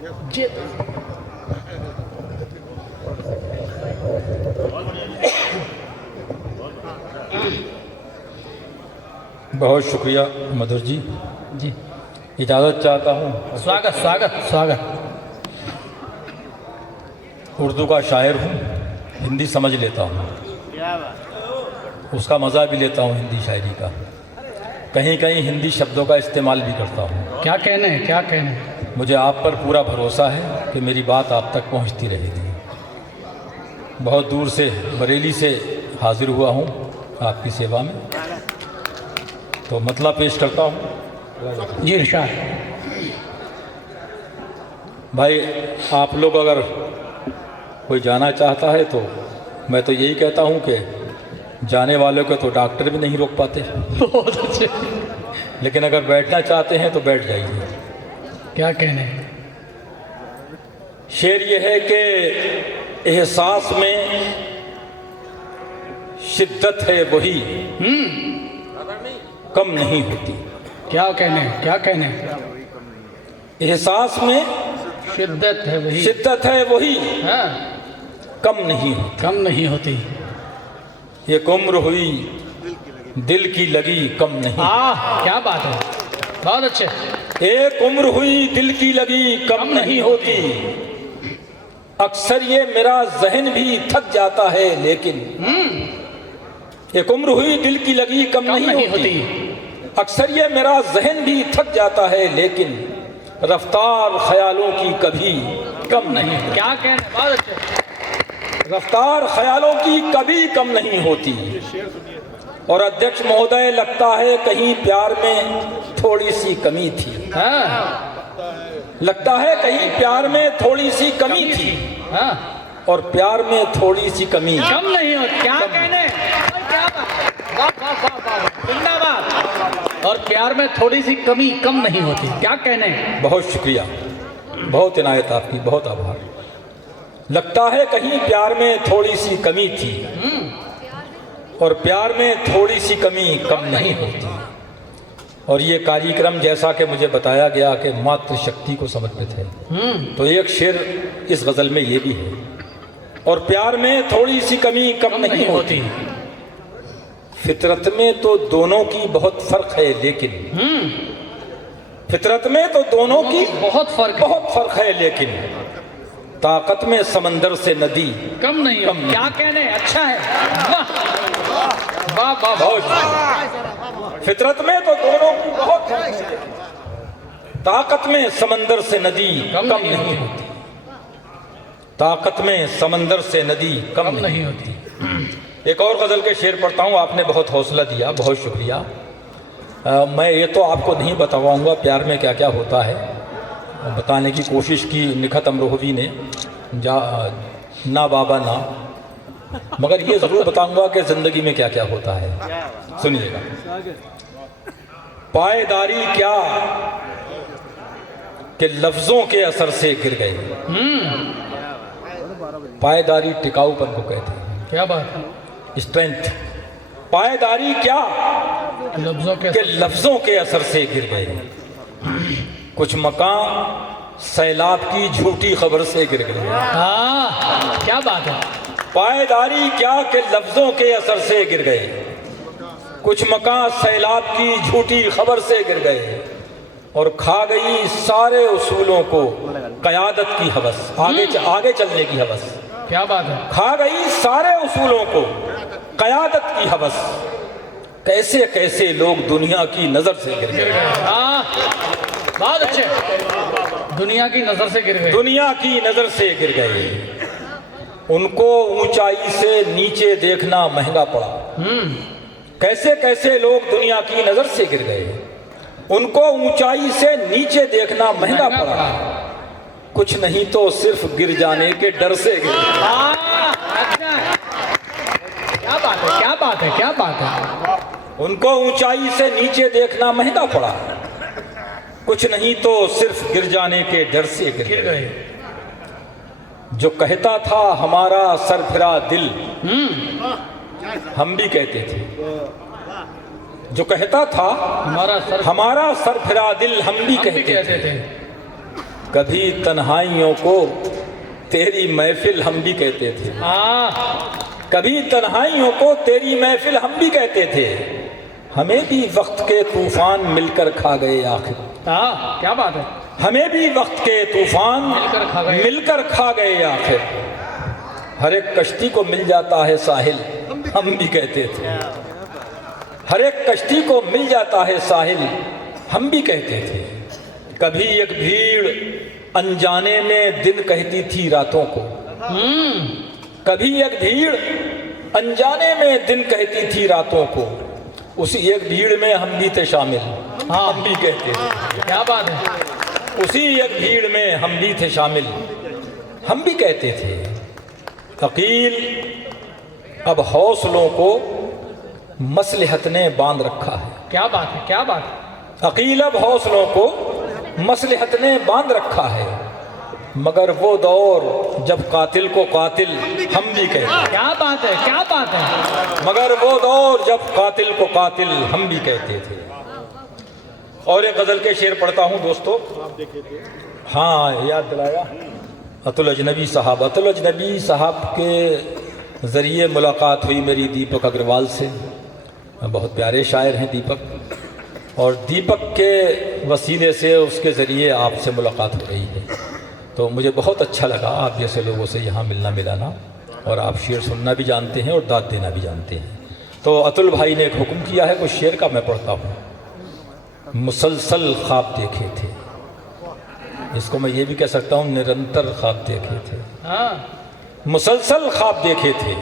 जी बहुत शुक्रिया मधुर जी। जी इजाज़त चाहता हूँ। स्वागत स्वागत स्वागत। उर्दू का शायर हूँ, हिंदी समझ लेता हूँ, उसका मज़ा भी लेता हूँ हिंदी शायरी का। कहीं कहीं हिंदी शब्दों का इस्तेमाल भी करता हूँ। क्या कहने हैं, क्या कहने हैं। मुझे आप पर पूरा भरोसा है कि मेरी बात आप तक पहुँचती रहेगी। बहुत दूर से बरेली से हाजिर हुआ हूँ आपकी सेवा में, तो मतलब पेश करता हूँ। जी इरशाद। भाई आप लोग अगर कोई जाना चाहता है तो मैं तो यही कहता हूँ कि जाने वालों को तो डॉक्टर भी नहीं रोक पाते, बहुत अच्छे। लेकिन अगर बैठना चाहते हैं तो बैठ जाइए। क्या कहने हैं। शेर ये है कि एहसास में शिद्दत है वही कम नहीं होती। क्या कहने हैं, क्या कहने हैं। एहसास में शिद्दत है वही, शिद्दत है वही हाँ, कम नहीं होती। कम नहीं होती। एक उम्र हुई दिल की लगी कम नहीं। क्या बात है, बहुत अच्छे। एक उम्र हुई दिल की लगी कम नहीं होती। अक्सर ये मेरा जहन भी थक जाता है लेकिन एक उम्र हुई दिल की लगी कम नहीं होती। अक्सर ये मेरा जहन भी थक जाता है लेकिन रफ्तार ख्यालों की कभी कम नहीं। क्या कहने, बहुत अच्छे। रफ्तार ख्यालों की कभी कम नहीं होती। और अध्यक्ष महोदय लगता है कहीं प्यार में थोड़ी सी कमी थी। हाँ, लगता है कहीं प्यार में थोड़ी सी कमी थी। हाँ, और प्यार में थोड़ी सी कमी कम नहीं होती। क्या कहने, क्या बात, वाह वाह वाह वाह, जिंदाबाद। और प्यार में थोड़ी सी कमी कम नहीं होती। क्या कहने। बहुत शुक्रिया, बहुत इनायत आपकी, बहुत आभार। लगता है कहीं प्यार में थोड़ी सी कमी थी और प्यार में थोड़ी सी कमी कम नहीं होती। और ये कार्यक्रम जैसा कि मुझे बताया गया कि मातृशक्ति को समर्पित है, तो एक शेर इस गज़ल में ये भी है। और प्यार में थोड़ी सी कमी कम नहीं होती। फितरत में तो दोनों की बहुत फर्क है लेकिन फितरत में तो दोनों की बहुत फर्क है लेकिन ताकत में समंदर से नदी कम नहीं होती। क्या कहने, अच्छा है, वाह वाह वाह। फितरत में तो दोनों की बहुत फर्क है, ताकत में समंदर से नदी कम नहीं होती। ताकत में समंदर से नदी कम नहीं होती। एक और गज़ल के शेर पढ़ता हूँ। आपने बहुत हौसला दिया, बहुत शुक्रिया। मैं ये तो आपको नहीं बताऊँगा प्यार में क्या क्या होता है, बताने की कोशिश की निखत अमरोहवी ने, ना बाबा ना, मगर ये ज़रूर बताऊँगा कि ज़िंदगी में क्या क्या होता है। सुनिएगा। पायदारी क्या कि लफ्ज़ों के असर से गिर गए। पायदारी टिकाऊपन को कहते हैं। क्या बात है, स्ट्रेंथ। पायदारी क्या कि लफ्ज़ों के असर से गिर गए। कुछ मकान सैलाब की झूठी खबर से गिर गए। क्या बात है। पायदारी क्या कि लफ्ज़ों के असर से गिर गए। कुछ मकान सैलाब की झूठी खबर से गिर गए और खा गई सारे उसूलों को क़यादत की हवस, आगे चलने की हवस। क्या बात है। खा गई सारे उसूलों को क़यादत की हवस। कैसे कैसे लोग दुनिया की नज़र से गिर गए। बहुत अच्छे। दुनिया की नज़र से गिर गए। दुनिया की नज़र से गिर गए। उनको ऊंचाई से नीचे देखना महंगा पड़ा। कैसे कैसे लोग दुनिया की नज़र से गिर गए। उनको ऊंचाई से नीचे देखना महंगा पड़ा। कुछ नहीं तो सिर्फ गिर जाने के डर से गिर गए। क्या बात है, क्या बात है, क्या बात है। उनको ऊंचाई से नीचे देखना महंगा पड़ा। कुछ नहीं तो सिर्फ गिर जाने के डर से गिर गए। जो कहता था हमारा सरफिरा दिल, हम भी कहते थे। जो कहता था हमारा सरफिरा दिल, हम भी कहते थे। कभी तन्हाइयों को तेरी महफिल हम भी कहते थे। कभी तन्हाइयों को तेरी महफिल हम भी कहते थे, हमें भी वक्त के तूफान मिलकर खा गए आखिर। क्या बात है। हमें भी वक्त के तूफान मिलकर खा गए आखिर। हर एक कश्ती को मिल जाता है साहिल, हम भी कहते थे। हर एक कश्ती को मिल जाता है साहिल, हम भी कहते थे। कभी एक भीड़ अनजाने में दिन कहती थी रातों को। कभी एक भीड़ अनजाने में दिन कहती थी रातों को, उसी एक भीड़ में हम भी थे शामिल, हम भी कहते थे। क्या बात है। उसी एक भीड़ में हम भी थे शामिल, हम भी कहते थे। अकील अब हौसलों को मसलहत ने बांध रखा है। क्या बात है, क्या बात है। अकील अब हौसलों को मसलहत ने बांध रखा है, मगर वो दौर जब कातिल को कातिल हम भी कहते हैं। क्या बात है, क्या बात है। मगर वो दौर जब कातिल को कातिल हम भी कहते थे। और एक गज़ल के शेर पढ़ता हूँ दोस्तों। हाँ, याद दिलाया। अतुल अजनबी साहब, अतुल अजनबी साहब के ज़रिए मुलाकात हुई मेरी दीपक अग्रवाल से। बहुत प्यारे शायर हैं दीपक, और दीपक के वसीले से, उसके ज़रिए आपसे मुलाकात हो रही है। तो मुझे बहुत अच्छा लगा आप जैसे लोगों से यहाँ मिलना मिलाना, और आप शेर सुनना भी जानते हैं और दाद देना भी जानते हैं। तो अतुल भाई ने एक हुक्म किया है, कुछ शेर का मैं पढ़ता हूँ। मुसलसल ख्वाब देखे थे, इसको मैं ये भी कह सकता हूँ निरंतर ख्वाब देखे थे। मुसलसल ख्वाब देखे थे,